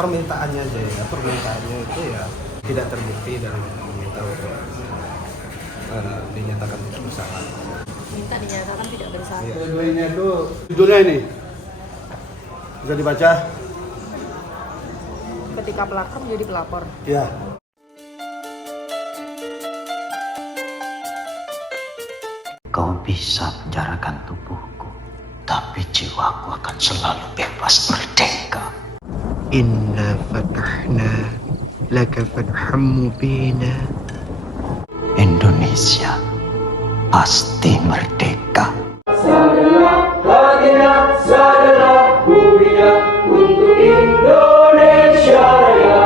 permintaannya aja ya, permintaannya itu ya tidak terbukti dan meminta untuk dinyatakan tidak bersalah. Minta dinyatakan tidak bersalah. Iya. Judulnya itu, judulnya ini bisa dibaca. Ketika pelakor menjadi pelapor. Ya. Kau bisa penjarakan tubuhku, tapi jiwaku akan selalu bebas merdeka. Inna fatahna laka fathan mubina. Indonesia pasti merdeka. Sadarlah bumi untuk Indonesia Raya.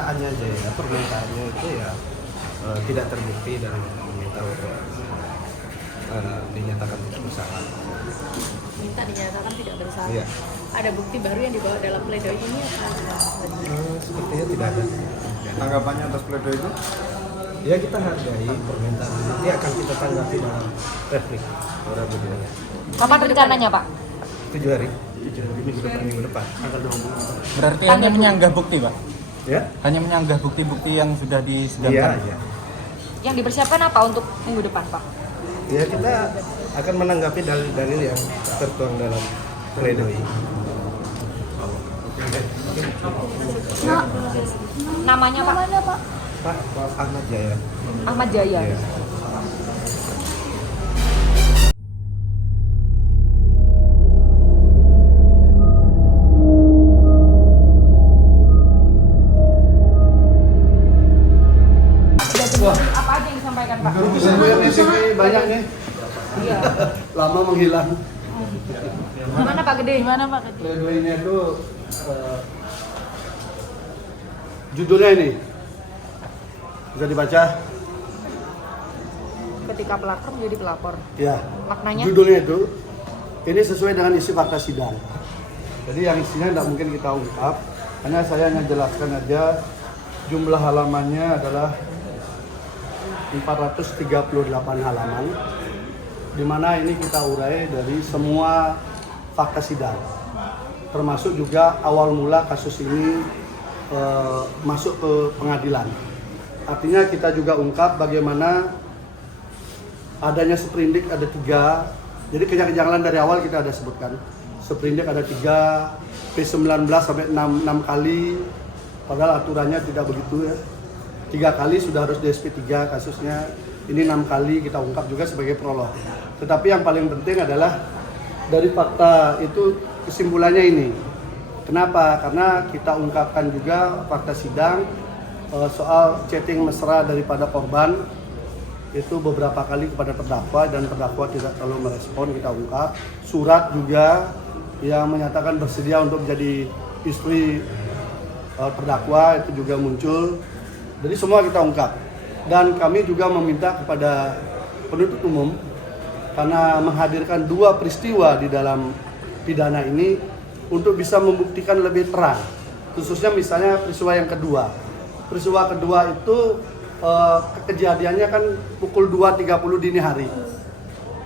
pernyataannya aja ya, permintaannya itu ya tidak terbukti dan meminta untuk dinyatakan tidak bersalah. Minta dinyatakan tidak bersalah. Iya. Ada bukti baru yang dibawa dalam pledoi ini apa? Sepertinya tidak ada. Tanggapannya atas pledoi itu? Ya kita hargai permintaan, nanti akan kita tanggapi dalam replik Rabu-Rabu. Kapan rencananya, Pak? 7 hari minggu depan. Berarti hanya menyanggah bukti, Pak? Ya? Hanya menyanggah bukti-bukti yang sudah Iya, disidangkan? iya. Yang dipersiapkan apa untuk minggu depan, Pak? Ya kita akan menanggapi dalil-dalil yang tertuang dalam pledoi. Namanya, Pak? Pak Ahmad Jaya. Ahmad Jaya. Iya. Apa aja yang disampaikan, Pak? SMP banyak nih. Iya. Lama menghilang. Gimana Pak Gede? Gimana Pak Gede? Pledoi-nya itu judulnya ini bisa dibaca. Ketika pelakor menjadi pelapor. Ya. Maknanya? Judulnya itu ini sesuai dengan isi fakta sidang. Jadi yang isinya tidak mungkin kita ungkap. Hanya saya hanya jelaskan aja jumlah halamannya adalah 438 halaman, di mana ini kita urai dari semua fakta sidang, termasuk juga awal mula kasus ini masuk ke pengadilan. Artinya kita juga ungkap bagaimana adanya sprindik ada 3, jadi kejanggalan dari awal kita ada sebutkan. Sprindik ada 3, P19 sampai 6 kali, padahal aturannya tidak begitu ya. 3 kali sudah harus di SP3 kasusnya, ini 6 kali kita ungkap juga sebagai prolog. Tetapi yang paling penting adalah dari fakta itu kesimpulannya ini. Kenapa? Karena kita ungkapkan juga fakta sidang soal chatting mesra daripada korban itu beberapa kali kepada terdakwa dan terdakwa tidak terlalu merespon, kita ungkap. Surat juga yang menyatakan bersedia untuk menjadi istri terdakwa itu juga muncul. Jadi semua kita ungkap. Dan kami juga meminta kepada penuntut umum karena menghadirkan 2 peristiwa di dalam pidana ini untuk bisa membuktikan lebih terang. Khususnya misalnya peristiwa yang kedua. Peristiwa kedua itu kejadiannya kan pukul 2.30 dini hari.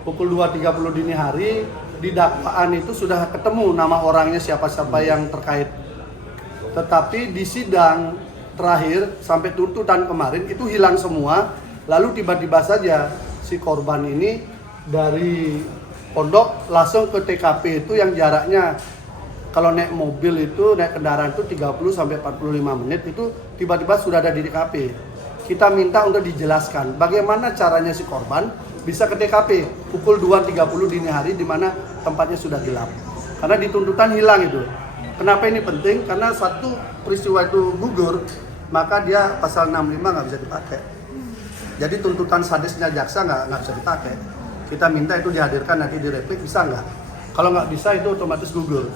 Pukul 2.30 dini hari di dakwaan itu sudah ketemu nama orangnya siapa-siapa yang terkait. Tetapi di sidang terakhir sampai tuntutan kemarin itu hilang semua. Lalu tiba-tiba saja si korban ini dari pondok langsung ke TKP itu yang jaraknya kalau naik mobil itu, naik kendaraan itu 30 sampai 45 menit itu tiba-tiba sudah ada di TKP. Kita minta untuk dijelaskan bagaimana caranya si korban bisa ke TKP pukul 2.30 dini hari di mana tempatnya sudah gelap. Karena di tuntutan hilang itu. Kenapa ini penting? Karena satu peristiwa itu gugur, maka dia pasal 65 nggak bisa dipakai. Jadi tuntutan sadisnya jaksa nggak bisa dipakai. Kita minta itu dihadirkan nanti di replik, bisa nggak? Kalau nggak bisa itu otomatis gugur.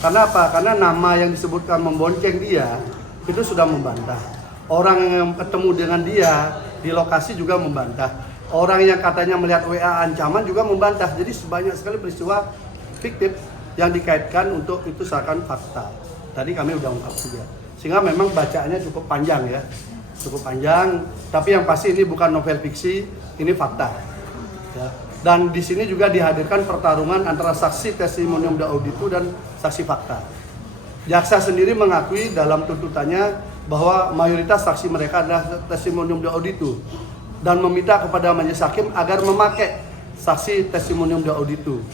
Karena apa? Karena nama yang disebutkan membonceng dia itu sudah membantah. Orang yang ketemu dengan dia di lokasi juga membantah. Orang yang katanya melihat WA ancaman juga membantah. Jadi sebanyak sekali peristiwa fiktif yang dikaitkan untuk itu seakan fakta. Tadi kami udah ungkap juga. Sehingga memang bacaannya cukup panjang ya. Cukup panjang, tapi yang pasti ini bukan novel fiksi, ini fakta. Ya. Dan di sini juga dihadirkan pertarungan antara saksi testimonium de auditu dan saksi fakta. Jaksa sendiri mengakui dalam tuntutannya bahwa mayoritas saksi mereka adalah testimonium de auditu dan meminta kepada majelis hakim agar memakai saksi testimonium de auditu.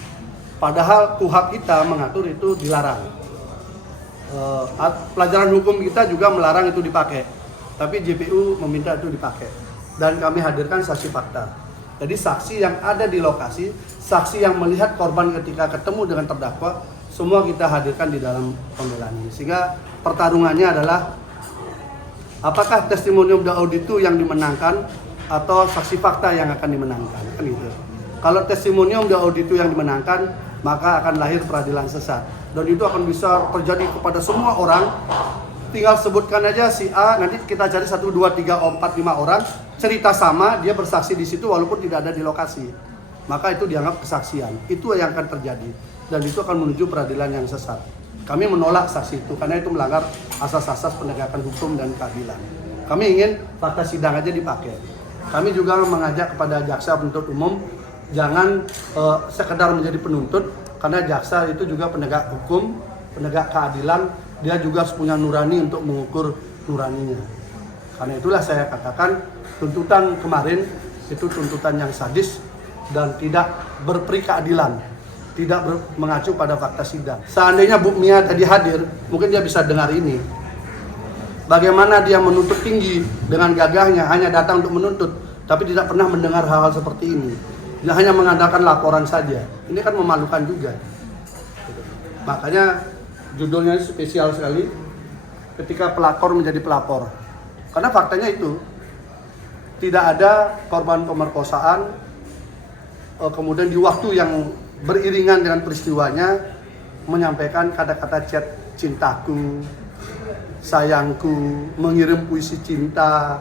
Padahal KUHP kita mengatur itu dilarang. Pelajaran hukum kita juga melarang itu dipakai, tapi JPU meminta itu dipakai. Dan kami hadirkan saksi fakta. Jadi saksi yang ada di lokasi, saksi yang melihat korban ketika ketemu dengan terdakwa, semua kita hadirkan di dalam pembelaan ini. Sehingga pertarungannya adalah apakah testimonium de auditu yang dimenangkan atau saksi fakta yang akan dimenangkan, kan gitu. Kalau testimonium de auditu yang dimenangkan, maka akan lahir peradilan sesat. Dan itu akan bisa terjadi kepada semua orang, tinggal sebutkan aja si A, nanti kita cari 1, 2, 3, 4, 5 orang, cerita sama, dia bersaksi di situ walaupun tidak ada di lokasi. Maka itu dianggap kesaksian. Itu yang akan terjadi. Dan itu akan menuju peradilan yang sesat. Kami menolak saksi itu karena itu melanggar asas-asas penegakan hukum dan keadilan. Kami ingin fakta sidang aja dipakai. Kami juga mengajak kepada jaksa penuntut umum jangan sekedar menjadi penuntut, karena jaksa itu juga penegak hukum, penegak keadilan, dia juga punya nurani untuk mengukur nuraninya. Karena itulah saya katakan tuntutan kemarin itu tuntutan yang sadis dan tidak berperi keadilan, tidak mengacu pada fakta sidang. Seandainya Bu Mia tadi hadir, mungkin dia bisa dengar ini. Bagaimana dia menuntut tinggi dengan gagahnya, hanya datang untuk menuntut, tapi tidak pernah mendengar hal-hal seperti ini. Dia hanya mengandalkan laporan saja. Ini kan memalukan juga. Makanya judulnya spesial sekali, ketika pelakor menjadi pelapor. Karena faktanya itu, tidak ada korban pemerkosaan, kemudian di waktu yang beriringan dengan peristiwanya, menyampaikan kata-kata chat cintaku, sayangku, mengirim puisi cinta,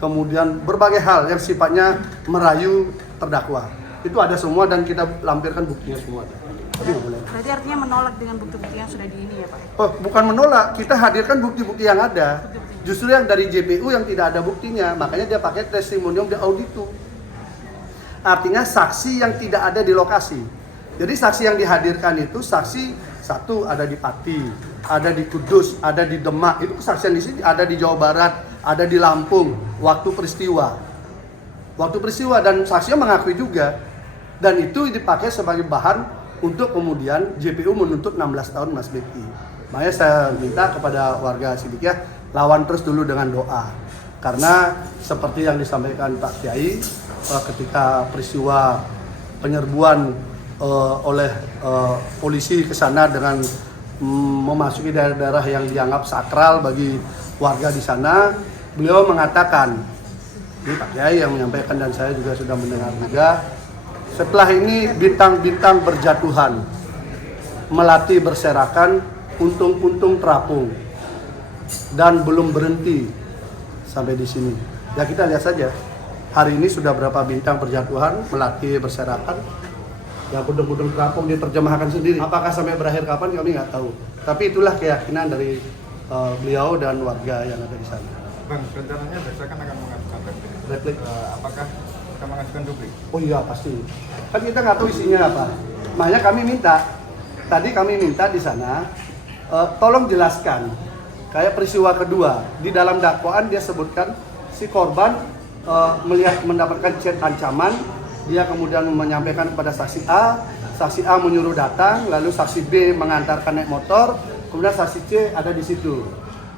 kemudian berbagai hal yang sifatnya merayu terdakwa. Itu ada semua dan kita lampirkan buktinya semua. Tapi nggak boleh. Berarti artinya menolak dengan bukti-bukti yang sudah di ini ya Pak? Oh, bukan menolak, kita hadirkan bukti-bukti yang ada. Justru yang dari JPU yang tidak ada buktinya, makanya dia pakai testimonium de auditu. Artinya saksi yang tidak ada di lokasi. Jadi saksi yang dihadirkan itu saksi satu ada di Pati, ada di Kudus, ada di Demak. Itu kesaksian di sini ada di Jawa Barat, ada di Lampung waktu peristiwa. Waktu peristiwa dan saksinya mengakui juga. Dan itu dipakai sebagai bahan untuk kemudian JPU menuntut 16 tahun Mas Beki. Makanya saya minta kepada warga Sidikiyah lawan terus dulu dengan doa. Karena seperti yang disampaikan Pak Kiai, ketika peristiwa penyerbuan oleh polisi ke sana dengan memasuki daerah-daerah yang dianggap sakral bagi warga di sana, beliau mengatakan, ini Pak Kiai yang menyampaikan dan saya juga sudah mendengar juga, setelah ini bintang-bintang berjatuhan, melati berserakan, untung-untung terapung, dan belum berhenti sampai di sini. Ya kita lihat saja, hari ini sudah berapa bintang berjatuhan, melati berserakan, ya untung-untung terapung diterjemahkan sendiri. Apakah sampai berakhir kapan kami nggak tahu. Tapi itulah keyakinan dari beliau dan warga yang ada di sana. Bang, rencananya besok kan akan mengajukan replik. Apakah akan mengajukan duplik? Oh iya pasti. Kan kita nggak tahu isinya apa. Makanya kami minta, tadi kami minta di sana, tolong jelaskan. Kayak peristiwa kedua, di dalam dakwaan dia sebutkan si korban melihat mendapatkan chat ancaman, dia kemudian menyampaikan kepada saksi A menyuruh datang, lalu saksi B mengantarkan naik motor, kemudian saksi C ada di situ.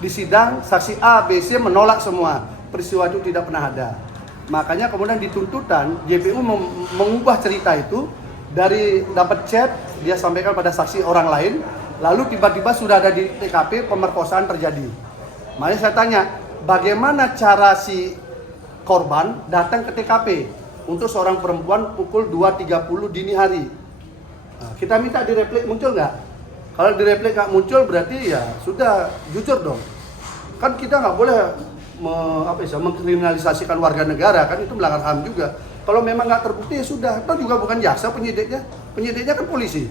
Di sidang, saksi A, B, C menolak semua. Peristiwa itu tidak pernah ada. Makanya kemudian di tuntutan, JPU mengubah cerita itu. Dari dapat chat, dia sampaikan pada saksi orang lain. Lalu tiba-tiba sudah ada di TKP, pemerkosaan terjadi. Makanya saya tanya, bagaimana cara si korban datang ke TKP untuk seorang perempuan pukul 2.30 dini hari? Nah, kita minta di replik muncul nggak? Kalau di replik nggak muncul berarti ya sudah jujur dong. Kan kita nggak boleh mengkriminalisasikan warga negara, kan itu melanggar HAM juga. Kalau memang nggak terbukti ya sudah. Atau juga bukan jaksa penyidiknya kan polisi.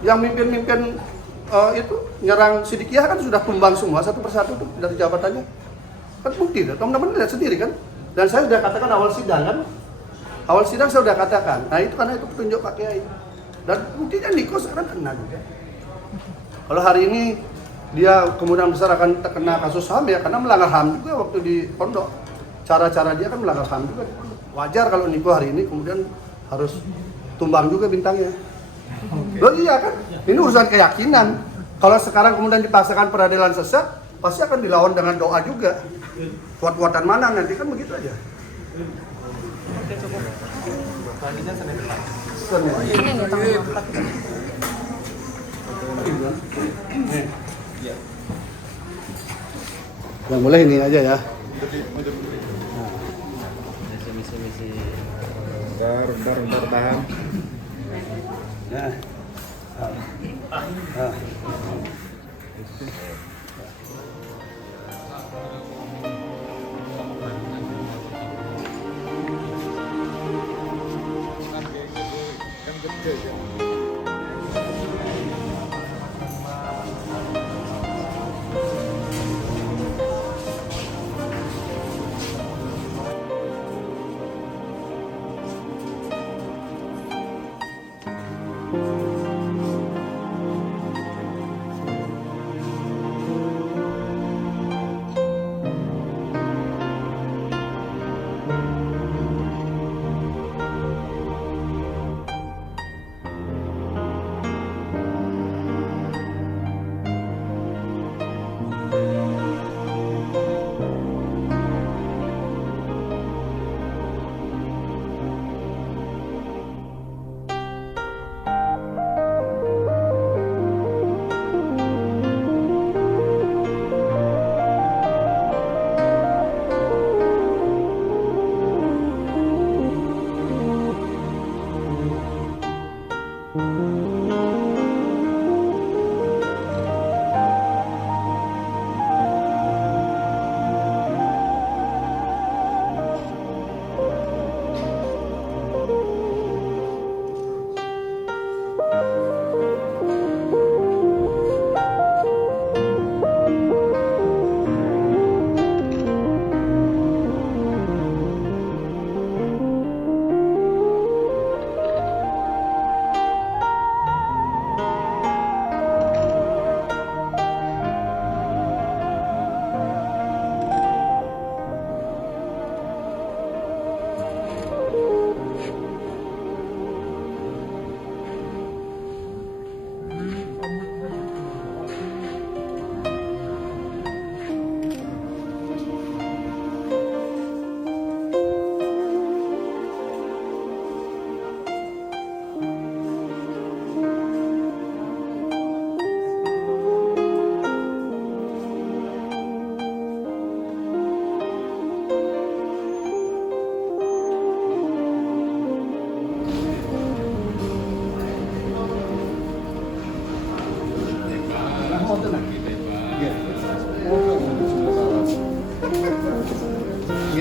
Yang mimpin-mimpin itu nyerang Sidikiyah kan sudah tumbang semua satu persatu tuh dari jabatannya. Kan bukti, teman-teman lihat sendiri kan. Dan saya sudah katakan awal sidang kan. Awal sidang saya sudah katakan. Nah itu karena itu petunjuk Pak Kiai. Dan buktinya Niko sekarang kena juga. Kalau hari ini dia kemungkinan besar akan terkena kasus HAM ya karena melanggar HAM juga waktu di pondok. Cara-cara dia kan melanggar HAM juga di pondok. Wajar kalau Niko hari ini kemudian harus tumbang juga bintangnya. Loh iya kan? Ini urusan keyakinan. Kalau sekarang kemudian dipaksakan peradilan sesat, pasti akan dilawan dengan doa juga. Kuat-kuatan mana nanti kan begitu aja. Oke cukup. Selanjutnya Senin depan. Ini nih tanggal 4. Iya. Yang boleh ini aja ya. Bentar, tahan. Ya.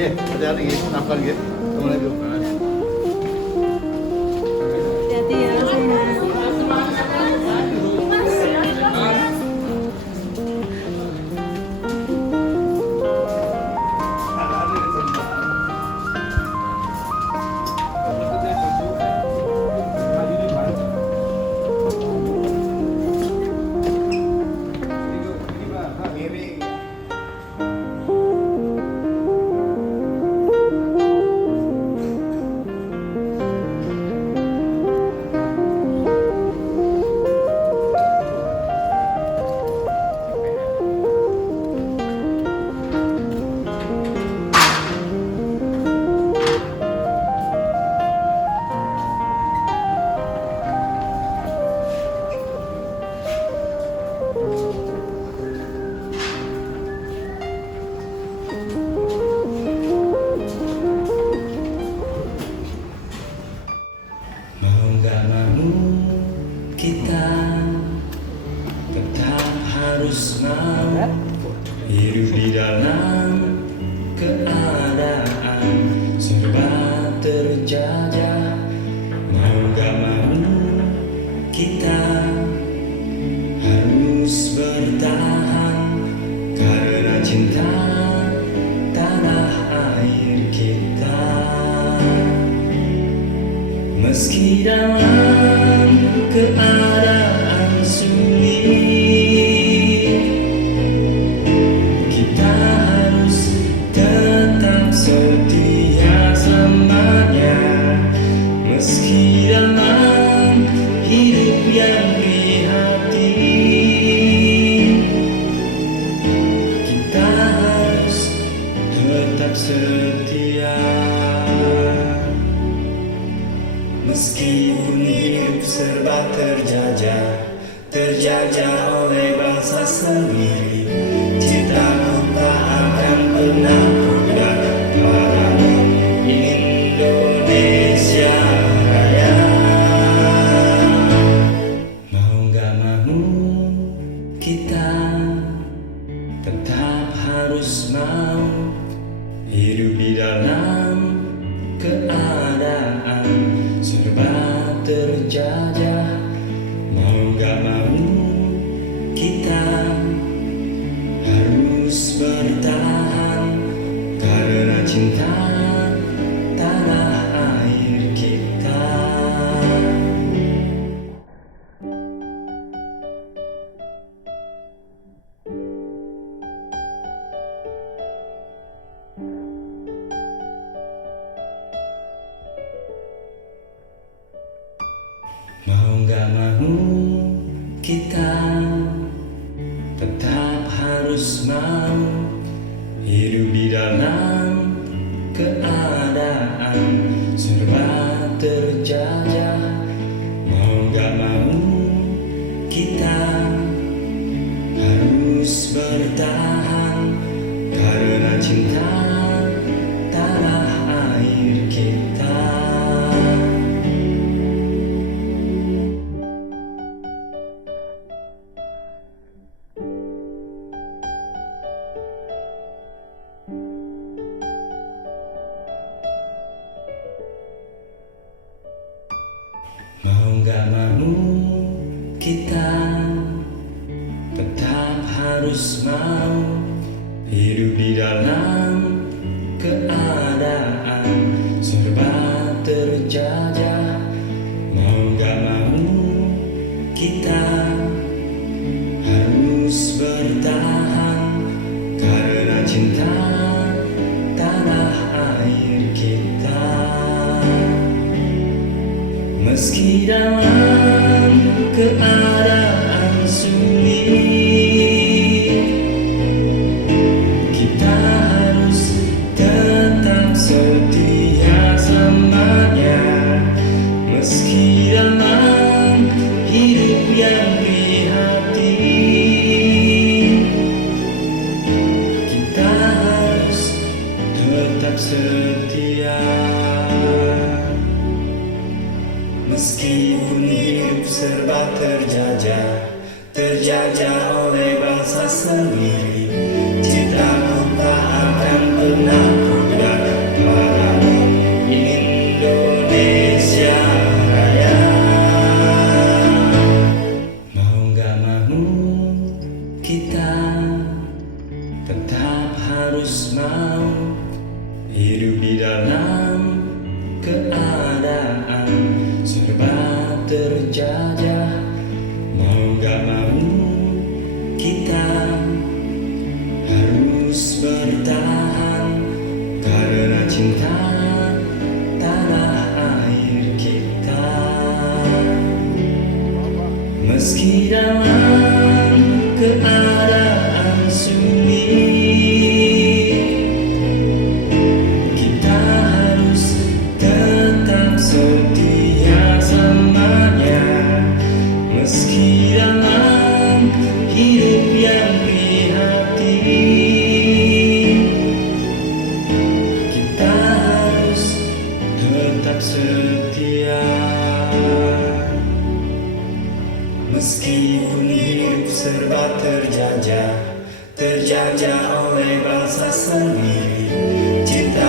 nggih, hati-hati nggih, nafkah nggih. Assalamualaikum. Hati-hati ya, semua. Mau gak mau kita tetap harus mau hidup di dalam keadaan serba terjajah. Mau gak mau kita harus bertahan karena cinta tanah air kita. Meski dalam keadaan sulit, kita harus tetap setia selamanya. Meski dalam hidup yang prihatin, kita harus tetap setia. Meskipun hidup serba terjajah oleh bangsa sendiri, cintaku tak akan pernah pudar pada Indonesia Raya. Mau gak mau kita tetap harus mau hidup di dalam keadaan serba terjajah. Mau gak mau kita harus bertahan karena cinta tanah air kita. Mau gak mau kita tetap harus mau hidup di dalam keadaan serba terjajah. Mau gak mau kita harus bertahan karena cinta tanah air kita. Mau gak mau kita tetap harus mau hidup di dalam keadaan serba terjajah. Mau gak mau kita harus bertahan karena cinta tanah air kita. Meski dalam keadaan sulit, kita harus tetap setia selamanya. Meski dalam hidup yang prihatin, kita harus tetap setia. Meskipun hidup serba terjajah oleh bangsa sendiri, cintaku tak akan pernah pudar harus mau hidup di dalam keadaan serba terjajah. Mau gak mau kita harus bertahan karena cinta tanah air kita. Meski dalam keadaan sulit, kita harus tetap setia selamanya. Meski dalam hidup yang prihatin, kita harus tetap setia. Meskipun hidup serba terjajah oleh bangsa sendiri, cinta